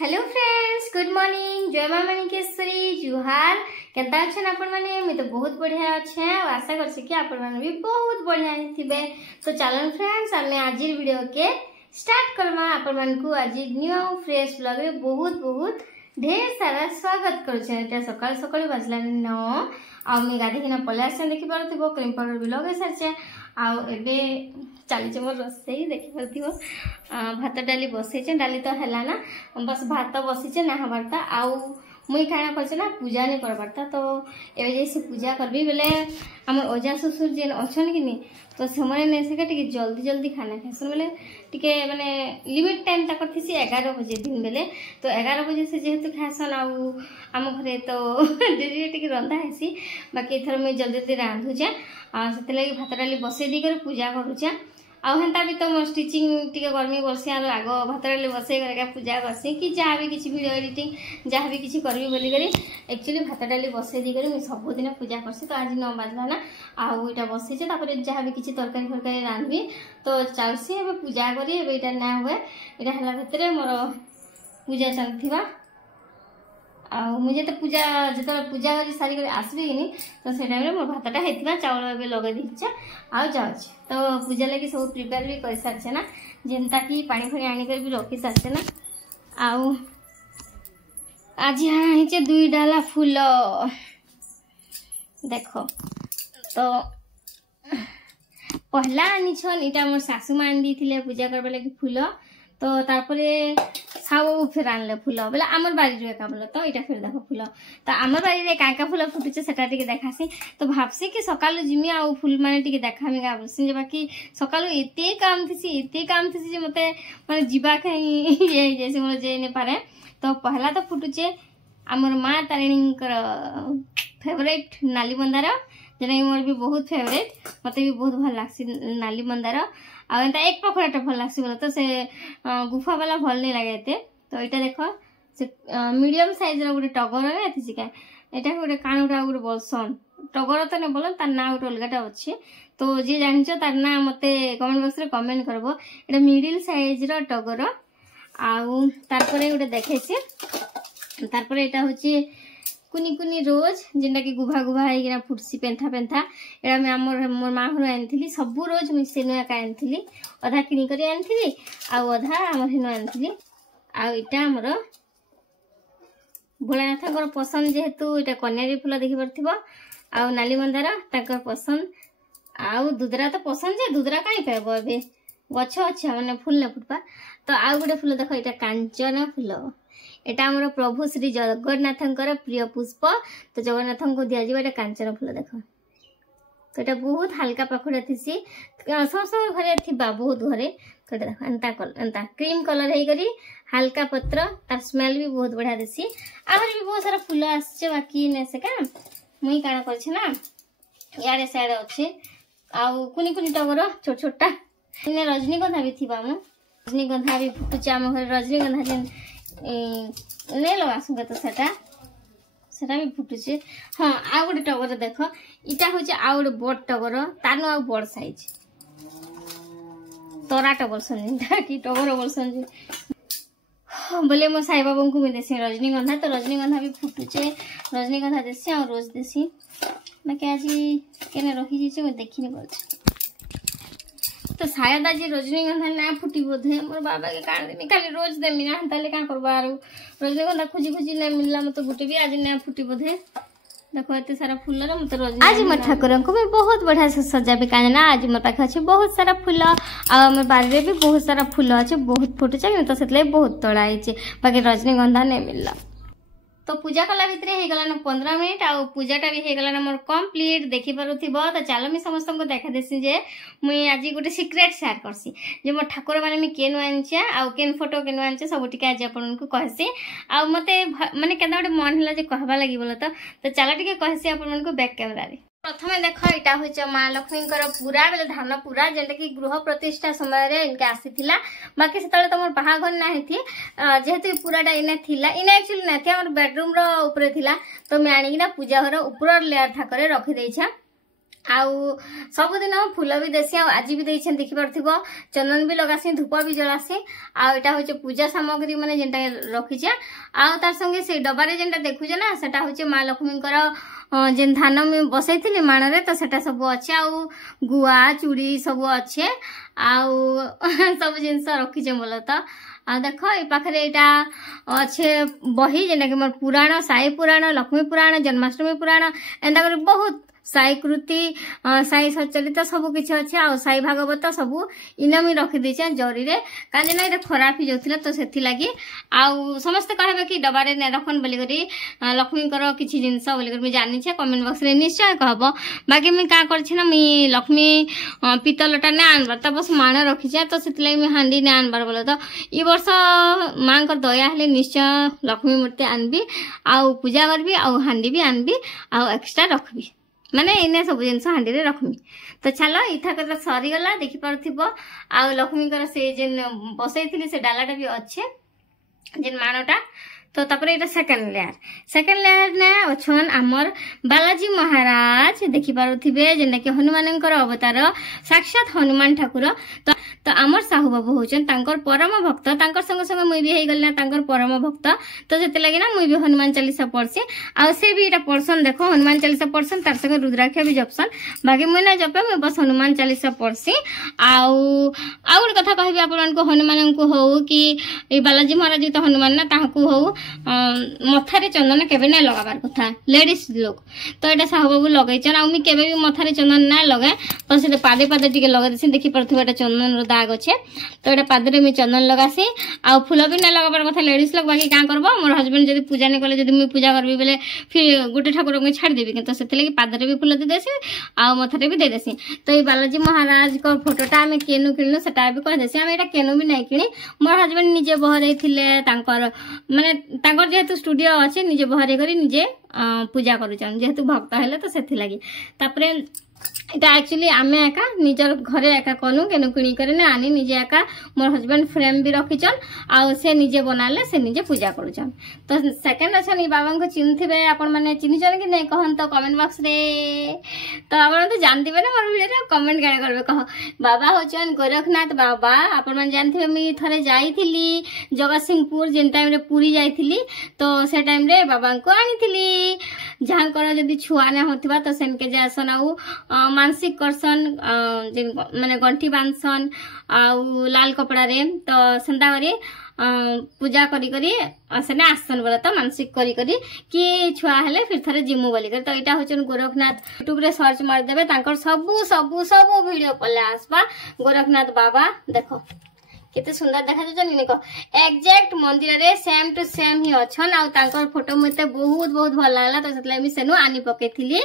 Hello friends, good morning. जय मां मणिकेश्वरी, जुहार। केता अच्छे आपण माने? मैं तो बहुत बढ़िया अच्छे और आशा कर कि आपण माने भी बहुत बढ़िया थिबे। तो चलन फ्रेंड्स, आमे आज वीडियो के स्टार्ट करबा। आपण मान को आज न्यू फ्रेश ब्लॉग रे बहुत बहुत ढेर सारा स्वागत करूछे। एटा सकाळ सकाळ बाजला 9 आ मैं गाधी किना पले आसे देखि परथिबो। क्रीम पाउडर भी लगे सारछे आ एबे चली मोर रोसई देखि परथिबो। भात डाली बसैचे, डाली तो हैला ना, बस भात बसीचे ना हबारता। आउ मुई खाना करछे ना, पूजा नहीं करबारता। तो एबे जैसे पूजा करबी बेले हमर ओजा ससुर जेन अछन कि नहीं, तो समय ने से टिके जल्दी जल्दी खाना खासन बेले टिके माने लिमिट टाइम तक करथिसी 11 बजे दिन बेले। तो 11 बजे से जेहेतु खासन आउ आम घरे तो डेरी टिके रंधा हेसी। बाकी एथर मैं जल्दी जल्दी रांधुचे आ सेते लागि भात डाली बसै दी कर पूजा करूचे। आ हेन्ता भी तो मो स्टिचिंग टिके गर्मी करसी आरो आगो भात डाली बसै करके पूजा करसी कि जहाँ भी किसी वीडियो एडिटिंग जहाँ भी किसी करबी बोली करी एक्चुअली भात डाली बसै दी करी मैं सब दिन पूजा करसी। तो आज 9 बाजला ना आउ एटा बसैचे, तापर जहाँ भी किसी तरकारी फरकारी रांधबी तो चाउसी एबे पूजा करी। एबे एटा ना हुए एटा हला भितरे मोर पूजा चलथिबा। आ मुझे तो पूजा जत पूजा करी सारी कर आसबी कि नहीं, तो से टाइम रे मोर भातटा हेतिबा चावल एबे लगे दीचे आ जाउछ। तो पूजा लगी सब प्रिपेयर भी कर सारछे ना, जेंता कि पानी फणी आनी कर भी रखी सारछे ना। आउ आज आनी छे 2 डाला फूल देखो। तो पहला आनी छन इटा मोर सासू मा आन दीथिले पूजा करबे लगी फूल। तो तारपरे साउ फिर आनले फूल बोला आमर बाड़ी रे का बोला। तो इटा फिर देखो फूल, तो आमर बाड़ी रे काका फूल फुटुचे सेटा टिके देखासी। तो भाबसी कि सकाळु जिमी आ फूल माने टिके देखामी का बोलसी जे बाकी सकाळु एते काम थिसी जे मते माने जीवा खई ये जैसे मोर जे ने पारे। तो पहला तो फुटुचे आमर मां तारिणी कर फेवरेट नाली मंदार, जेना मोर भी बहुत फेवरेट, मते भी बहुत भल लागसी नाली मंदार। आ एंता एक पखड़ाटा भल लागसी बोला। तो से गुफा वाला भल नहीं लगे। तो इटा देखो से मीडियम साइज रो गुटे टगर रे थिसी का एटा गुटे कानुटा गुटे बोलसन टगर तो ने बोलन तार ना गुटे अलगाटा अछि। तो जे जानिचो तार ना मते कमेंट बॉक्स रे कमेंट करबो। एटा मिडिल साइज रो टगर आउ तार परे गुटे देखेछि। तार परे एटा होछि कुनी कुनी रोज जेंटा कि गुभा गुभा है कि फुटसी पेंथा पेंथा। एटा मैं मोर माँ घर आनी सब रोज मुझे सेनुआ का आनी अधा किणी करी आनी आ अधा आम हेनु आनी। आटा आमर भोलानाथ पसंद जेहेतु एटा कन्यारी फूल देखि परथिबो आ नाली मंदार ताकर पसंद। आउ दुदरा तो पसंद जे दुदरा काई पाइबो एबे गछ अछि माने फूल न फुटबा। तो आउ गुटे फूल देखो एटा कांचन फूल। एटा हमर प्रभु श्री जगन्नाथंकर प्रिय पुष्प। तो जगन्नाथ को दिया जीवा एटा कांचन फूल देखो। तो एटा बहुत हल्का पखुड़ा थिसी सब घरे थिबा बहुत घरे। तो देखो एंता क्रीम कलर हे करी हल्का पत्र, तार स्मेल भी बहुत बढ़िया दिसी। आमर भी बहुत सारा फूल आछे बाकी ने से का मुई काना करछे ना याडे साइड अछि। आउ कुनी कुनी टगर छोट छोटा ने रजनीगंधा भी थिबा। मु रजनीगंधा भी फुटुचे आम घर। रजनीगंधा जेन नहीं लगासु तो सेटा भी फुटुचे। हाँ आ गोटे टगर देख इटा होचे आ गोटे बड़ टगर तार आ बड़ साइज तराट बोलसन कि टगर बोलसन जे बोले मो साई बाबा को मैं देसी रजनीगंधा। तो रजनीगंधा भी फुटुचे, रजनीगंधा देसी आ रोज देसी। बाकी आज केने रही जे मैं देखि नहीं पाछी। तो शायद आज रजनीगंधा ना फुटी बोधे मोर बाबा के कान देमी खाली रोज देमी ना ताले का करबा। आरो रजनीगंधा खुजी खुजी ना मिलला मत गुटे भी आज ना फुटी बोधे। देखो एते सारा फूल रे मत रजनी आज म ठाकुर को भी बहुत बढ़िया से सजाबे का ना। आज म पाखे अछि बहुत सारा फूल आ हमर बारी रे भी बहुत सारा फूल अछि, बहुत फुटुचे तो सेतले बहुत तोड़ा आइचे। बाकी रजनीगंधा नहीं मिलला। तो पूजा कला भितरे हे गला ना 15 मिनिट आ पूजाटा भी हे गला ना मोर कंप्लीट देखि पारुथिबो। तो चलो मैं समस्त को देखा देसी जे मुई आज गोटे सीक्रेट शेयर करसी जे मोर ठाकुर माने मैं केनु आनछे आ केन फोटो केनु आनछे सब टिके आज आपन को कहसी। आ मते माने केना गोटे मन होला जे कहबा लागि बोला। तो चलो टिके कहसी आपन को बैक कैमरा रे। प्रथमे देख इटा होचे माँ लक्ष्मी पूरा बेले धान पूरा जेनटा कि गृह प्रतिष्ठा समय रे इनके आसीथिला। बाकी सेतले तो मोर बाहाघर ना हेथि जेहेतु पूराटा इने थिला। इने एक्चुअली ना थी हमर बेडरूम रो ऊपर थिला। तो मैं आनी ना पूजा घर ऊपर लेयर था करे रखी देइछा। आउ सबुदिन फूल भी देसी आज भी देखिए देखी पार्थिव चंदन भी लगासी धूप भी जलासी आटा हूँ पूजा सामग्री मैंने जेनटा रखीचे आउ तार संगे से डबारे जेनटा देखुचे ना सेटा हूँ माँ लक्ष्मी जेन धान में बसई थी माण रे तो सेटा सब अच्छे आउ गुआ चूड़ी सब अच्छे आउ सब जिनस रखीचे मूल तो आ देख ये पाखे यहाँ अच्छे बही जेनटा कि मोर पुराण साई पुराण लक्ष्मी पुराण जन्माष्टमी पुराण एंता कर बहुत साई कृति साई सचलित सब किसी अच्छे आ साई भागवत सब इन भी रखीदे जरी रे कहीं ना खराब हो जाता तो से लगी आउ समस्ते कहे कि डबारे ने रखन बोलिक लक्ष्मी किसी जिनस बोलिक जानी कमेंट बॉक्स रे निश्चय कहब बाकी मुझे क्या कर मुई लक्ष्मी पितलटा ने आनबार तो बस माण रखीचे तो से मुझे हांडी ने आनबार बोले तो ये वर्ष माँ दया हेले निश्चय लक्ष्मी मूर्ति आनबी आउ पूजा करबी आउ हांडी भी आनबी आउ एक्स्ट्रा रखबी माने इने सब जिनस हांडी रे रखमी तो चलो इथा कर सरीगला देखी पार्थिव आउ लक्ष्मी से जेन बसई से डालाटा भी अच्छे जेन माणटा तो तापर ये सेकेंड लेयर ने अच्छन आमर बालाजी महाराज देखी पारुथिबे जेनटा कि हनुमान अवतार साक्षात हनुमान ठाकुर तो आमर साहू बाबू होचन तांकर परम भक्त तांकर संग संग मुई भी गल ना तांकर परम भक्त तो से लगे ना मुई भी हनुमान चालीसा पढ़सी आ से भी एटा पढ़सन देखो हनुमान चालीसा पढ़सन तार संग रुद्राक्ष भी जपसन बाकी मुई ना जपे मुई बस हनुमान चालीसा पढ़सी आउ गोटे कथा कहबी आपन को हनुमान को हो कि ए बालाजी महाराज तो हनुमान ना ताहाकू हो मथारे चंदन केबे ना लगाबार कथा लेडीज लोग तो एटा साहू बाबू लगैछन आ मुई केबे भी मथारे चंदन ना लगाए तो से पादे पादे टिके लगा देसी देखि परथु एटा चंदन दाग अच्छे तो ये पादरे में चंदन लगासी आ फूल भी ना लगाबार कथा लेडीज लोग बाकी क्या करबो मोर हस्बैंड जदी पूजा नहीं कले जदी मुई पूजा करबी बेले फिर गुटे ठाकुर को छाड़ देबी कि तो सेते लगी पादरे भी फूल दे देसी आ मथारे भी दे देसी तो ये बालाजी महाराज को फोटोटा आमे केनु किननु सेटा भी कह देसी आमे एटा केनु भी नहीं किनी मोर हस्बैंड निजे बहरे थिले तांकर माने तांकर जेहेतु स्टूडियो अच्छे निजे बहरे करी निजे पूजा करूछन जेहेतु भक्त हेले तो सेथि लागि तापरे এটা एक्चुअली आमे एका निजर घरे एका कनु केनु किणी करे ना आनी निजे एका मोर हस्बैंड फ्रेम भी रखिचन आ से निजे बनाले से निजे पूजा करूचन तो सेकंड अछन ई बाबा को चिन्थिबे आपण माने चिन्हिचन कि नै कहन तो कमेंट बॉक्स रे तो आपण तो जान दिबे ना मोर वीडियो रे कमेंट गाय करबे कह बाबा होचन गोरखनाथ बाबा आपण माने जानथिबे मी थरे जाईथिली जगतसिंहपुर जेन टाइम रे पूरी जाईथिली तो से टाइम रे बाबा को आनीथिली जहां कर जदी छुआ ना होथिबा तो सेनके जासन आउ मानसिक करसन माने गंठी बांधसन आउ लाल कपड़ा रे तो सेंता करी पूजा करी करी सेने आसन बोले तो मानसिक करी करी कि छुआ हेले फिर थरे जिमु बोली कर तो एटा होचन गोरखनाथ यूट्यूब रे सर्च मार देबे तांकर सबु सबु सबु वीडियो पले आसबा गोरखनाथ बाबा देखो केते सुंदर देखा जाउछन निको एग्जैक्ट मंदिर रे सेम टू सेम ही अछन आ तांकर फोटो मते बहुत बहुत भल लागला तो सेतले मी सेनु आनी पकेथिली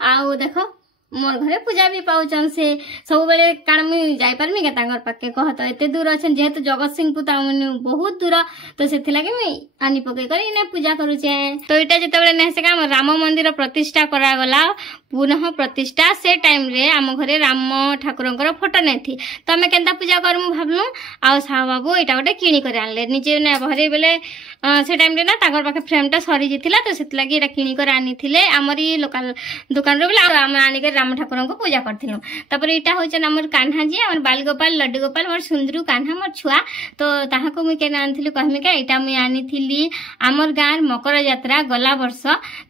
आ देखो मोर घरे पूजा भी पाउछन से सब बेले कान मुई जाई परमी के तांगर पाके कह तो एते दूर अछन जेहेतु जगतसिंहपुर तामने बहुत दूर तो सेथि लागि मुई आनी पके करी ने पूजा करूछे तो एटा जते बेले ने से काम राम मंदिर प्रतिष्ठा करा गला पुनः प्रतिष्ठा से टाइम रे आम घरे राम ठाकुरंकर फोटो नै थी तो हमें केनता पूजा करमु भाबलु आ सा बाबू एटा गोटे किणी करे आनले निजे ने भरे बेले से टाइम रे ना तांगर पाके फ्रेमटा सरी जिथिला तो सेति लागि एटा किणी करे आनी थिले हमरी लोकल दुकान रे बेले हम आनी के राम ठाकुर को पूजा करथिलु तापर इटा होचन हमर कान्हा जी हमर बाल गोपाल लड्डू गोपाल मोर सुंदरू कान्हा मोर छुआ तो ताहा को मुई केना आनथिलु कहमे का इटा मुई आनीथिली हमर गार मकर यात्रा गला वर्ष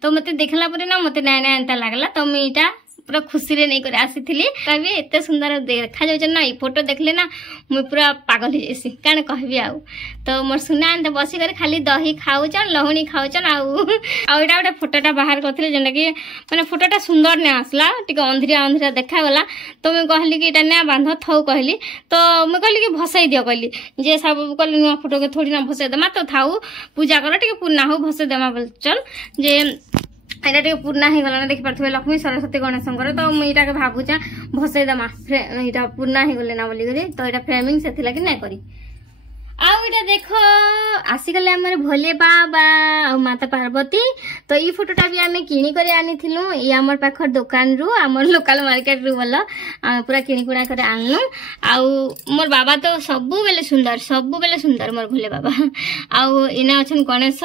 तो मते देखला परे ना मते नै नै अंता लागला तो मुई इटा पूरा खुशी रे नहीं करे आसी थिली कहबी एते सुंदर देखा जाउछन ना ई फोटो देखले ना मुई पूरा पागल हो जेसी काने कहबी आउ तो मोर सुना अंत बसी करे खाली दही खाउछन लहुणी खाउछन आउ एटा गोटे फोटोटा बाहर करथिले जेंटा कि माने फोटोटा सुंदर ने आसला टिके अंधरिया अंधरिया देखा गला तो मैं कहली कि एटा ना बांध थौ कहली तो मैं कहली कि भसई दियो कहली जे सब कहली नुआ फोटो के थोड़ी ना भसई देमा तो थाउ पूजा कर टिके पुना हो भसई देमा बोल चल जे एटा टे पूर्णा ही गला देखि परथबे लक्ष्मी सरस्वती गणेश शंकर तो मुई एटा के भाबुचा भसई दमा एटा पूर्णा ही गले ना बोली करी तो एटा फ्रेमिंग सेथि लागि नै करी आउ एटा देखो आसी गले हमर भोले बाबा आ माता पार्वती तो ई फोटोटा भी आमे किणी करे आनी थिलु ई हमर पाखर दुकान रु हमर लोकल मार्केट रु वाला पूरा किणी कुणा करे आनलु आउ मोर बाबा तो सबु बेले सुंदर मोर भोले बाबा आउ इना अछन गणेश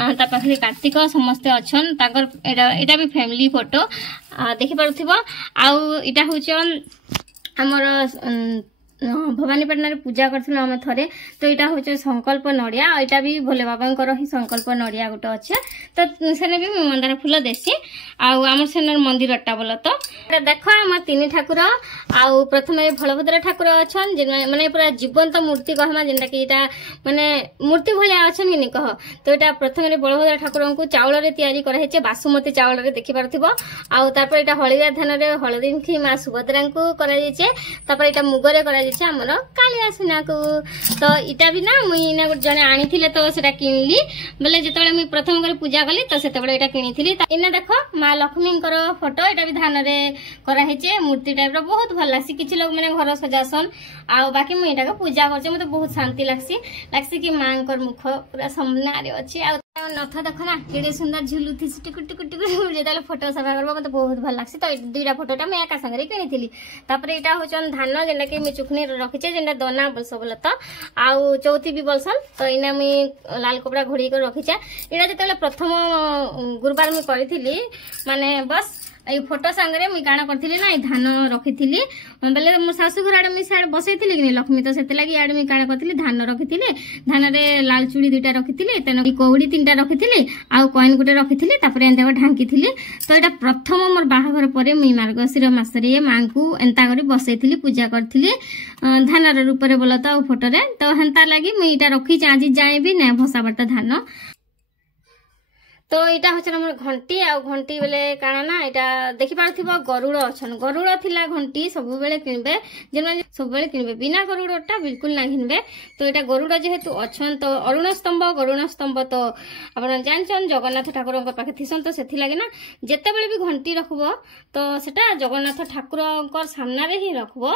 ता पाखरे कार्तिक समस्ते अच्छन ताकर एटा भी फैमिली फोटो देखि पारुथिबो आउ इटा होचन हमर भवानीपाटना पूजा करथिलु हम थरे तो इटा होचे संकल्प नड़िया एटा भी भोले बाबा ही संकल्प नड़िया गोटे अच्छे तो सेने भी मंदार फूल देसी आउ आमर सेनर मंदिर टा बोल तो देख आम तीन ठाकुर आउ प्रथम बलभद्र ठाकुर अच्छन माने पूरा जीवंत मूर्ति कहमा जेनटा कि इटा माने मूर्ति भलिया अच्छन कि कह तो इटा प्रथम बलभद्र ठाकुर को चाउल रे तयारी करा हेचे बासुमती चाउल रे देखि पारथिबो आउ तापर इटा हळदिया धान रे हळदी खी मा सुभद्रा को करा जेचे तापर इटा मुगरे करा जेचे हमर कालिया सुना को तो इटा भी ना मुई ना जने आनी थिले तो सेटा किनली बेले जेतबेले मुई प्रथम करे पूजा कली तो सेतबेले इटा किनिथिली इना देखो माँ लक्ष्मी फोटो इटा भी धान रे करा हेचे मूर्ति टाइप रो बहुत भल लागसी किछि लोग माने घर सजासन आ बाकी मुई इटा को पूजा करछे मते बहुत शांति लागसी कि मां कर मुख पूरा सामने रे अछि आ नथ देखो ना केडे सुंदर झुलुथि टिकु टिकु टिकु जेताले फोटो सफा करबो मते बहुत भल लागसी तो दुईटा फोटोटा मैं एका संगे किनिथिली तापर इटा होचन धान जेना कि मैं चुखनी रखिचे जेना दोना बोलसो बोल तो आउ चौथी भी बोलसन तो इना मैं लाल कपड़ा घोड़ी कर रखिचे इना जेताले प्रथम गुरुवार मैं करिथिली माने बस ए फोटो संगे मुई काना करथिली ना धान रखिथिली बेले मो सासु घर आडे मुई साड बसैथिली कि लक्ष्मी तो सेते लागि आडे मुई काना करथिली धान रखिथिली धान रे लाल चूड़ी दुटा रखिथिली तेन कोहड़ी तीनटा रखिथिली आउ कॉइन गुटे रखिथिली तापर एंता ढांकीथिली तो एटा प्रथम मोर बाहाघर परे मुई मार्गशीर मास रे मां को एंता करी बसैथिली पूजा करथिली धान रे रूप रे बोल तो फोटो रे तो हेंता लागि मुई इटा रखी आज जाए भी ना भसा बर्ता धान तो इटा होचन हमर घंटी आ घंटी बेले काना ना इटा देखि पारथिबो गरुड़ अछन गरुड़ थिला घंटी सब बेले किनबे जेना सब बेले किनबे बिना गरुड़टा बिल्कुल ना किनबे तो इटा गरुड़ जेहेतु अछन तो अरुण स्तंभ तो आपण जानछन जगन्नाथ ठाकुर को पाखे थिसन तो सेथि लागि ना जेते बेले भी घंटी रखबो तो सेटा जगन्नाथ ठाकुर को सामना रे ही रखबो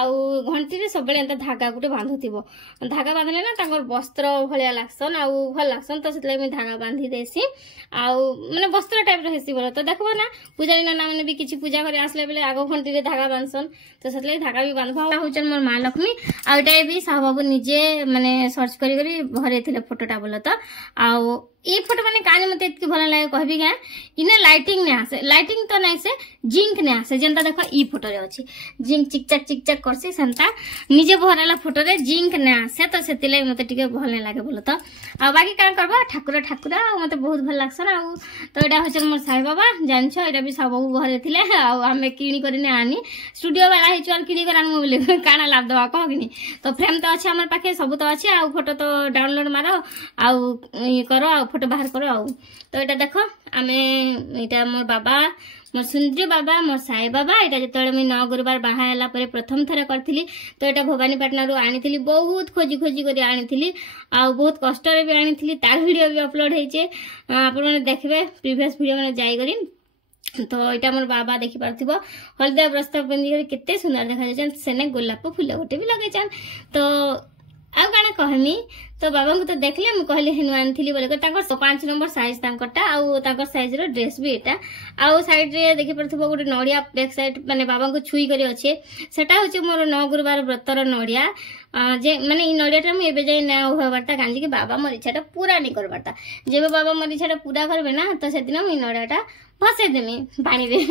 आउ घंटी रे सब बेले एंता धागा गुटे बांधुथिबो धागा बांधले ना तांकर वस्त्र भलिया लागसन आउ भल लागसन तो सेतले मैं धागा बांधी देसी आउ माने वस्त्र टाइप रहिसी बोल तो देखबो ना पूजारी ना माने भी किछि पूजा करे आसले बेले आगो घंटी रे धागा बांधसन तो सेतले धागा भी बांधबा होचन मोर मां लक्ष्मी आ एटा भी साहब बाबू निजे माने सर्च करी करी भरे थिले फोटोटा बोल तो आउ ये फोटो माने काने मते इतकी भल लागे कहबी क्या इने लाइटिंग ने आसे लाइटिंग तो नहीं से जिंक ने आसे जेंता देखो ई फोटो रे अछि जिंक चिक चक करसी संता निजे भराला फोटो रे जिंक ने आसे तो सेतिले मते टिके भल ने लागे बोल तो आ बाकी का करबा ठाकुर मते बहुत भल लागसन आ तो एटा होचन मोर साई बाबा जानछो एटा भी सब बाबू घरे थिले आ हमें किणी करिने आनी स्टूडियो वाला हे चल किणी करान मोबाइल काना लाभ दवा को किनी तो फ्रेम तो अछि हमर पाखे सब तो अछि आ फोटो तो डाउनलोड मारो आ ये करो फोटो बाहर करो आउ तो एटा देखो आमे एटा मोर बाबा मोर सुंदरी बाबा मोर साई बाबा एटा जतले मैं 9 गुरुवार बाहा हला परे प्रथम थरे करथिली तो एटा भवानीपाटना रु आनीथिली बहुत खोजी करी आनीथिली आ बहुत कष्ट रे भी आनीथिली तार वीडियो भी अपलोड हेचे आपण माने देखबे प्रीवियस वीडियो माने जाई करी तो एटा मोर बाबा देखि पारथिबो हलदिया प्रस्ताव बंदी करी केते सुंदर देखा जाय सेने गोलाप फूल गोटे भी लगे जान तो आ गाना कहमी तो बाबा को तो देखले मु कहले हेनु आनथिली बोले ताकर 5 नंबर साइज तांकटा आउ ताकर साइज रो ड्रेस भी एटा आउ साइड रे देखि परथबो गोटे नडिया बैक साइड माने बाबा को छुई करी अछि सेटा होचे मोर 9 गुरुवार व्रतर नडिया जे माने इ नडियाटा मु एबे जाय ना होबारता कांजी कि बाबा मोर इच्छाटा पूरा नहीं करबारता जेबे बाबा मोर इच्छाटा पूरा करबे ना तो सेदिन मु नडियाटा फसे देमी पानी रे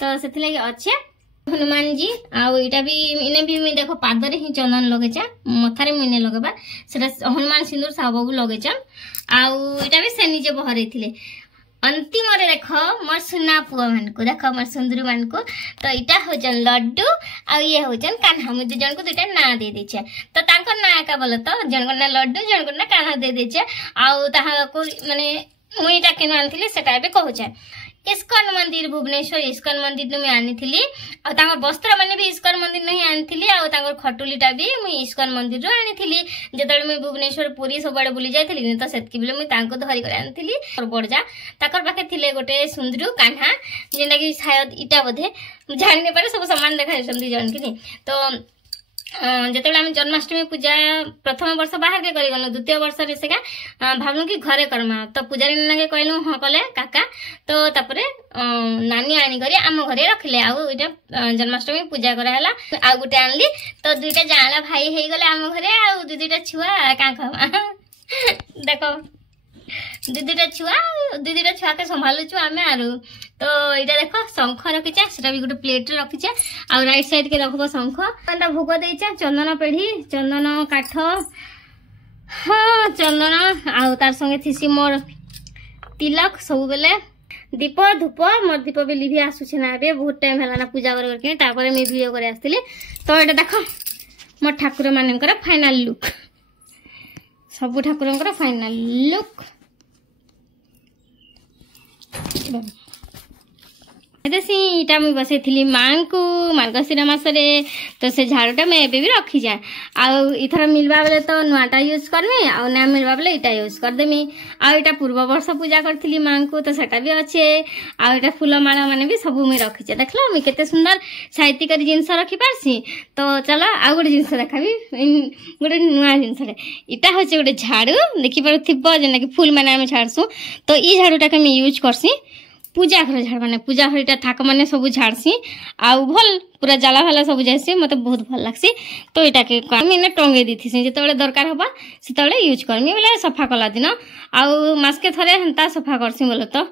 तो सेति लागि अछि हनुमान जी आउ इटा भी इने भी मैं देखो पादरे ही चंदन लगेचा मथारे मुने लगेबा सेटा हनुमान सिंदूर साबबू लगेचा आउ इटा भी से निजे बहरे थिले अंतिम रे देखो मोर सुना पुआ मन को देखो मोर सुंदरी मन को तो इटा होजन लड्डू आ ये होजन कान्हा मुझे जन को दुटा ना दे देछे तो तांको ना का बोल तो जन को ना लड्डू जन को ना कान्हा दे देछे आउ ताहा को माने मुईटा केन आनथिले सेटा बे कहू छे इस्कन मंदिर भुवनेश्वर इस्कन मंदिर में आनी थी और वस्त्र मैंने भी इस्कन मंदिर नहीं आनी थी और खटुलीटा भी मुझे इस्कन मंदिर आनी थी जो मुझे भुवनेश्वर पुरी सब आड़े बुली जाइली तो से मुझे धरिक आनी बड़जा ताकर पाखे थे गोटे सुंदरू कान्हा जेनटा कि शायद इटा बोधे जानी नहीं पारे सब सामान देखा जन कि तो जिते आम जन्माष्टमी पूजा प्रथम वर्ष बाहर के कर द्वितीय वर्ष रे सेका भावनु कि घरे करमा तो पूजारी नाना के कहलु हाँ कले काका तो तापरे नानी आनी करी आम घरे रखले आउ इटा जन्माष्टमी पूजा कराला आ गुटे आनली तो दुईटा जाला भाई हे गले आम घरे आ दुईटा छुआ का कहमा देखो दीदीटा छुआ के संभालुचु आमे आरु तो इटा देखो शंख रखीचे सेटा भी गोटे प्लेट रे रखीचे आ राइट साइड के रखबो शंख एटा भोग देइचे चंदन पेढ़ी चंदन काठ हाँ चंदन आ तार संगे थिसी मोर तिलक सब बेले दीप धूप मोर दीप भी लिभि आसुचे ना बे बहुत टाइम हला ना पूजा करके तापर मैं वीडियो करे आस्तिली तो एटा देखो मोर ठाकुर मानकर फाइनल लुक सब ठाकुर फाइनल लुक इटा मुझे बसई थी माँ को मार्गशीर मसरे तो से झाड़ूटा मैं एबे भी रखी जाए आथर मिलवा बेले तो नुआटा यूज करमी आ ना मिलवा बेले इटा यूज करदेमी आटा पूर्व वर्ष पूजा करी माँ को तो सेटा भी अच्छे आटा फूलमाला माने भी सब मुझे रखीचे देख लो मुझे केते सुंदर साहित्य जिनस रखी पारसी तो चलो आउ गोटे जिनस देखाबी गोटे नुआ जिनस इटा हूँ गोटे झाड़ू देखिपार जेना कि फूल मैंने झाड़सू तो ये झाड़ूटा के यूज करसी पूजा घर झाड़ माने पूजा घरटा थाक माने सब झाड़सी आउ भल पूरा जाला भाला सब जासी मते बहुत भल लागसी तो एटा के मैंने टंगे दीथि जेते दरकार हबा सेते यूज करमी बोले सफा कला दिन आउ मासके थरे हंता सफा करसी बोले तो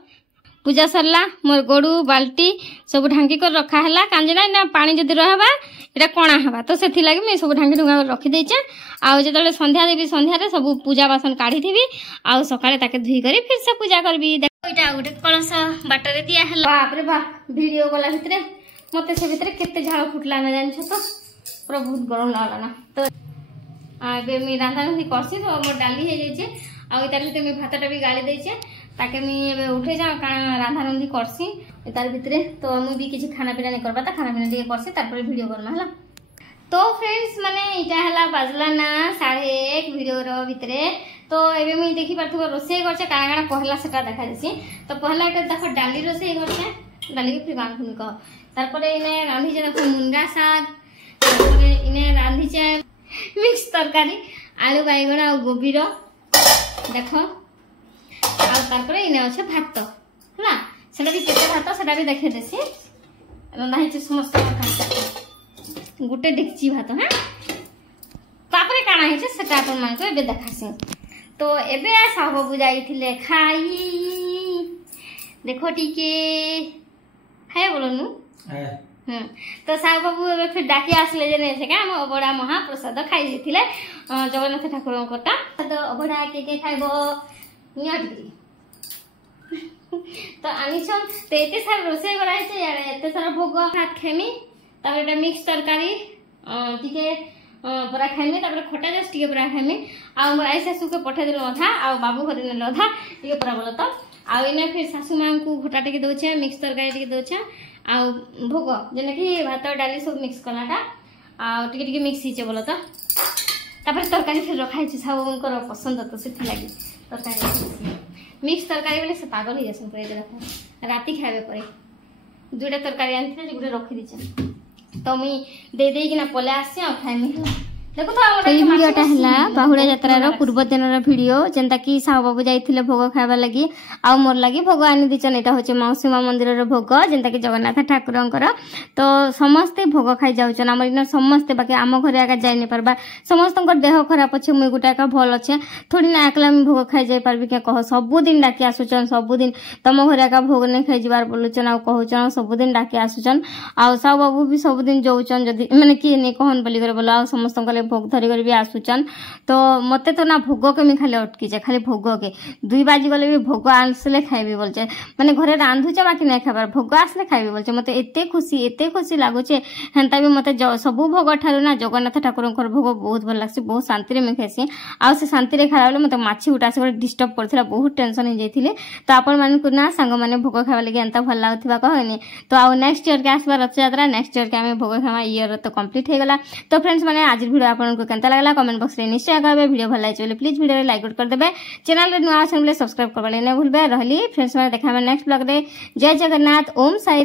पूजा सरला मोर गोड़ू बाल्टी सब ढांकी कर रखा है कांजना ना पानी जदि रहबा एटा कणा हबा तो सेथि लागि मैं सब ढांकी ढुंगा रखी देइचे आउ जेते संध्या देवी संध्या रे सब पूजा बासन काढी थिबी आउ सकाळे ताके धुई करी फिर से पूजा करबी इटा गोटे कलश बाटर दिया है बाप रे बाप वीडियो गला भितरे मते से भितरे केते झाड़ फुटला ना जान तो पूरा बहुत गरम लागला ना तो आबे मी रांधा नहीं करसी तो मोर डाली हे जाइछे आ इतार भितरे मी भातटा भी गाली देइछे ताके मी एबे उठे जा काना रांधा रंधी करसी इतार भितरे तो मु भी किछि खाना पीना नहीं करबा ता खाना पीना दिए करसी तारपर वीडियो करना हला तो फ्रेंड्स माने इटा हला बाजला ना 1:30 वीडियो रो भितरे तो एबे मुई देखि पारथबो रोसई करछे काना काना पहला सेटा देखा देसी तो पहला के देखो डाली रोसई करछे डाली के फिर बांधुन को तारपरे इने रांधी जे देखो मुनगा साग तारपरे इने रांधी छे मिक्स तरकारी आलू बैगण आ गोभी रो देखो आ तारपरे इने আছে भात हला सेटा भी केते भात सेटा भी देखे देसी रंधा हिचे समस्त खाते गुटे डेक्ची भात हां तापरे काना हिचे सेटा अपन मान को एबे देखासी तो एबे साहू बाबू जाइथिले खाई देखो टीके है बोलनु तो साहू बाबू एबे फिर डाकी आसले जे ने से का हम अबड़ा महाप्रसाद खाई जेथिले जगन्नाथ ठाकुर कोटा तो अबड़ा के खाइबो नियाटी तो आनिछन तो एते सारा रोसे कराई छे यार एते सारा भोग हाथ खेमी तब एटा मिक्स तरकारी टीके परा खाइमी तापर खटा जस्ट टिके परा खाइमी आ मोर आई सासू के पठा देलो था आ बाबू घरे नेलो था टिके परा बोलो तो आ इने फिर सासू मां को घोटा टिके दोछे मिक्स तरकारी टिके दोछे आ भोग जेने कि भात डाली सब मिक्स कलाटा आ टिके टिके मिक्स हिचे बोलो तो तापर तरकारी फिर रखाई छी साबुंकर पसंद तो सेथि लागि तरकारी मिक्स तरकारी बोले से पागल ही जसन करे देखो राती खाबे परे दुटा तरकारी आनथिले गुटे रखि दिछे तो मुई दे कि ना पले आसी आ खाइमी देखो तो एई वीडियोटा हला बाहुड़ा यात्रा रो पूर्व दिन रो वीडियो जेंता कि साहू बाबू जाइथिले भोग खाइबा लागि आ मोर लागि भोग आनी दिचन एटा होचे मौसी मां मंदिर रो भोग जेंता कि जगन्नाथ ठाकुरंकर तो समस्त भोग खाइ जाउचन हमर इन समस्त बाकी आम घरे आगा जाय नै परबा समस्तंकर देह खराब अछि मुई गुटा का भल अछि थोड़ी ना एकला मी भोग खाइ जाय परबी के कह सब दिन डाकी आसुचन सब दिन तम घरे आगा भोग नै खाइ जिबार बोलुचन आ कहउचन सब दिन डाकी आसुचन आ साहू बाबू भी सब दिन जाउचन जदी माने कि नै कहन बोली करे बोला समस्तंकर भोग धरी कर भी आसुचन तो मते तो ना भोग के मी खाली अटकी जे खाली भोग के 2 बाजी गले भी भोग आसले खाइबी बोलचे माने घरे रांधुचे बाकी नै खाबार भोग आसले खाइबी बोलचे मते एते खुशी लागुचे हेंता भी मते सब भोग ठारो ना जगन्नाथ ठाकुरंकर भोग बहुत भल लागसी बहुत शांति रे मी खाइसी आ से शांति रे खाला मते माछी उठा से डिस्टर्ब करथिला बहुत टेंशन हो जाइथिले तो आपण मान को ना संग माने भोग खावा लागि एंता भल लागथिबा कहनी तो आ नेक्स्ट ईयर के आसबा रथ यात्रा नेक्स्ट ईयर के हमें भोग खावा ईयर तो कंप्लीट हो गला तो फ्रेंड्स माने आज वीडियो आपण को केनता लागला कमेंट बॉक्स रे निश्चय कहबे वीडियो भल लागै प्लीज वीडियो लाइक कर देबे चैनल रे नुआ असन सब्सक्राइब करबा नै भूलबे रहली फ्रेंड्स माने देखा नेक्स्ट ब्लॉग रे जय जगन्नाथ ओम साई।